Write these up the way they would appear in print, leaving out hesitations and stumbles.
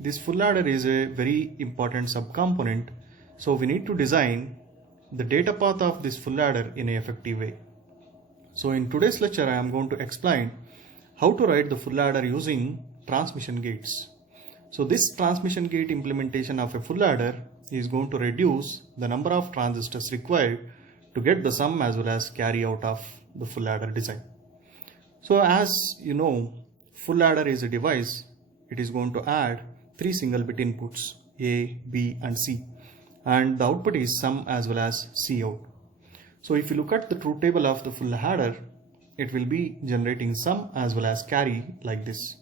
this full adder is a very important subcomponent, so we need to design the data path of this full adder in an effective way. So in today's lecture I am going to explain how to write the full adder using transmission gates. So this transmission gate implementation of a full adder is going to reduce the number of transistors required to get the sum as well as carry out of the full adder design. So as you know, full adder is a device. It is going to add 3 single bit inputs A, B and C, and the output is sum as well as Cout. So if you look at the truth table of the full adder, it will be generating sum as well as carry like this.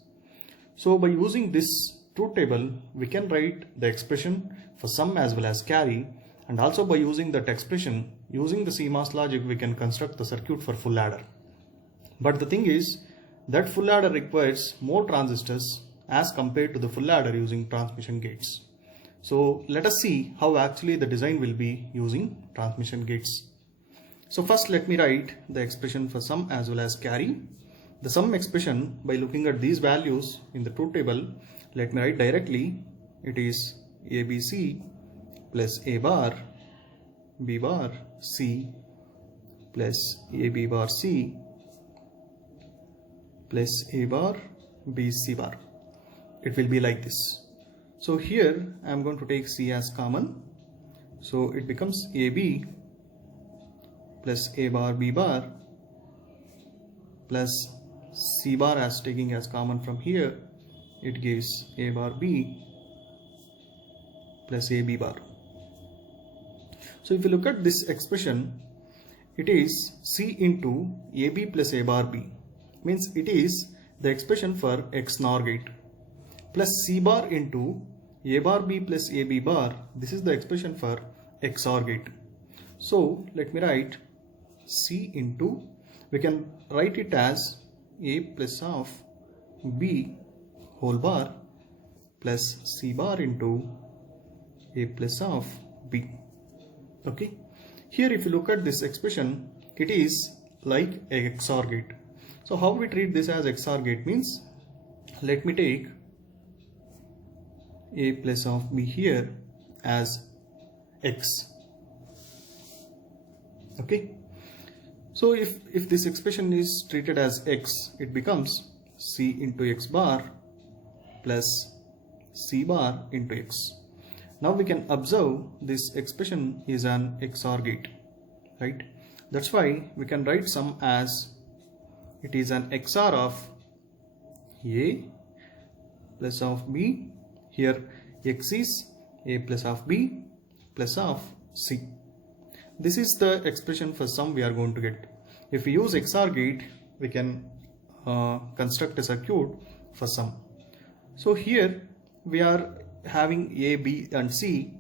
So by using this truth table, we can write the expression for sum as well as carry, and also by using that expression, using the CMOS logic, we can construct the circuit for full adder. But the thing is that full adder requires more transistors as compared to the full adder using transmission gates. So let us see how actually the design will be using transmission gates. So first let me write the expression for sum as well as carry. The sum expression, by looking at these values in the truth table, let me write directly. It is ABC plus A bar B bar C plus AB bar C plus A bar B C bar. It will be like this. So here I am going to take C as common. So it becomes AB plus A bar B bar plus C bar as taking as common from here. It gives A bar B plus AB bar. So if you look at this expression, it is C into AB plus A bar B, means it is the expression for XNOR gate, plus C bar into A bar B plus AB bar, this is the expression for XOR gate. So let me write C into, we can write it as A plus of B whole bar plus C bar into A plus of B. Okay, here if you look at this expression, it is like a XOR gate. So how we treat this as XOR gate means, let me take A plus of B here as X. Okay, so if this expression is treated as X, it becomes C into X bar plus C bar into X. Now we can observe this expression is an XOR gate, right? That's why we can write sum as it is an XOR of A plus of B. Here X is A plus of B plus of C. This is the expression for sum we are going to get. If we use XOR gate, we can construct a circuit for sum. So here we are having A, B and C,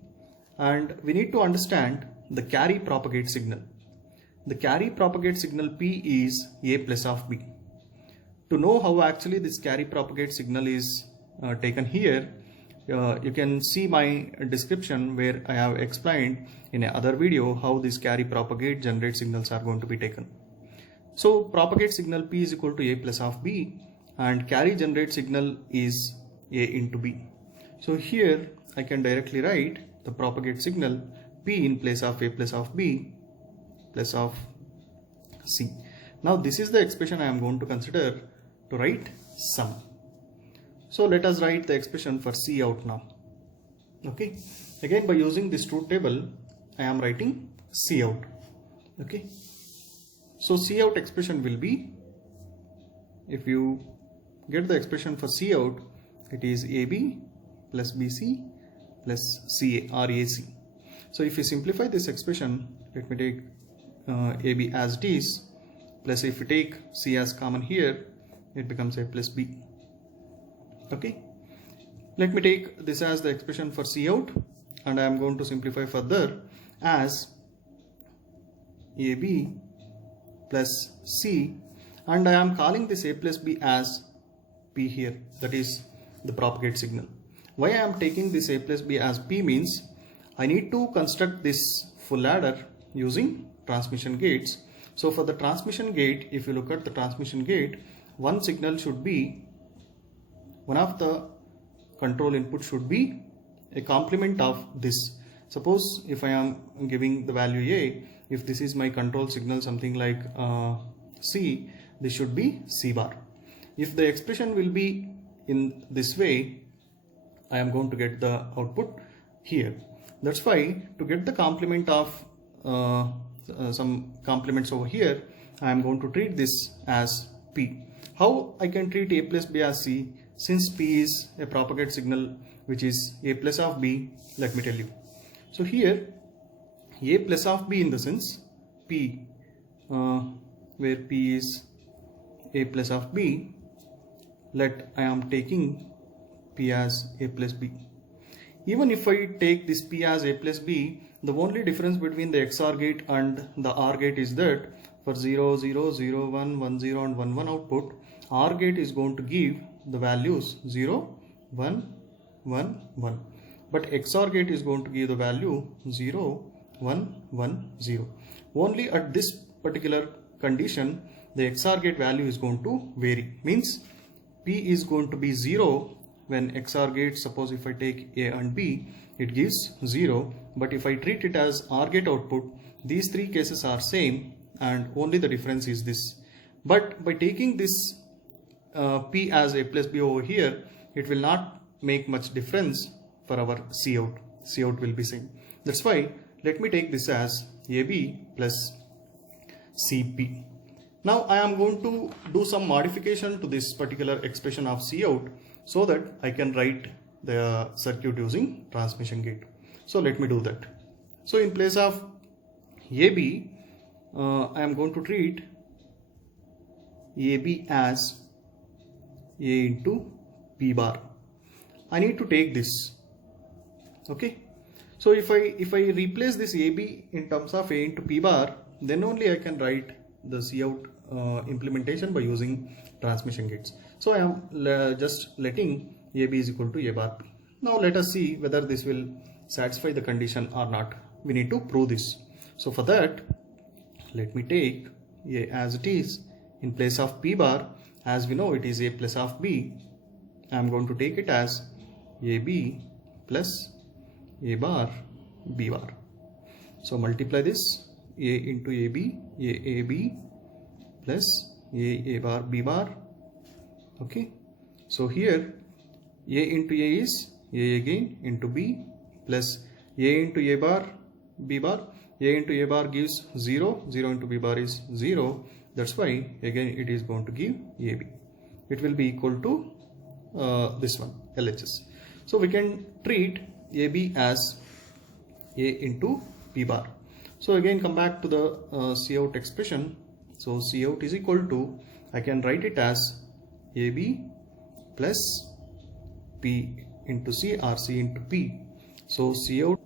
and we need to understand the carry propagate signal. The carry propagate signal P is A plus of B. To know how actually this carry propagate signal is taken here, you can see my description where I have explained in another video how this carry propagate generate signals are going to be taken. So propagate signal P is equal to A plus of B, and carry generate signal is A into B. So here I can directly write the propagate signal P in place of A plus of B plus of C. Now this is the expression I am going to consider to write sum. So let us write the expression for Cout now. Okay, again by using this truth table I am writing Cout. Okay, so Cout expression will be, if you get the expression for Cout, it is AB plus BC plus CA or AC. So if you simplify this expression, let me take AB as it is, plus if you take C as common here, it becomes A plus B. Okay, let me take this as the expression for Cout, and I am going to simplify further as AB plus C, and I am calling this A plus B as P here, that is the propagate signal. Why I am taking this A plus B as P means I need to construct this full adder using transmission gates. So for the transmission gate, if you look at the transmission gate, one signal should be one of the control input should be a complement of this. Suppose if I am giving the value A, if this is my control signal something like C, this should be C bar. If the expression will be in this way, I am going to get the output here. That's why to get the complement of some complements over here, I am going to treat this as P. How I can treat A plus B as C? Since P is a propagate signal which is A plus of B, let me tell you. So here A plus of B in the sense P, where P is A plus of B, let I am taking P as A plus B. Even if I take this P as A plus B, the only difference between the XOR gate and the OR gate is that for 0, 0, 0, 1, 1, 0 and 1, 1 output, OR gate is going to give the values 0, 1, 1, 1. But XOR gate is going to give the value 0, 1, 1, 0. Only at this particular condition, the XOR gate value is going to vary. Means P is going to be 0 when XOR gate, suppose if I take A and B, it gives 0. But if I treat it as OR gate output, these three cases are same and only the difference is this. But by taking this P as A plus B over here, it will not make much difference for our Cout. Cout will be same. That's why let me take this as AB plus CP. Now I am going to do some modification to this particular expression of Cout so that I can write the circuit using transmission gate. So let me do that. So in place of AB, I am going to treat AB as A into P bar. I need to take this. Okay. So if I replace this AB in terms of A into P bar, then only I can write the Cout implementation by using transmission gates. So I am just letting AB is equal to A bar P. Now let us see whether this will satisfy the condition or not. We need to prove this. So for that, let me take A as it is. In place of P bar, as we know it is A plus of B, I am going to take it as AB plus A bar B bar. So multiply this, A into AB, AB plus A bar B bar. Okay. So here A into A is A again into B plus A into A bar B bar. A into A bar gives 0, 0 into B bar is 0. That's why again it is going to give AB. It will be equal to this one, LHS. So we can treat AB as A into P bar. So again come back to the Cout expression. So Cout is equal to, I can write it as AB plus P into C or C into P. So Cout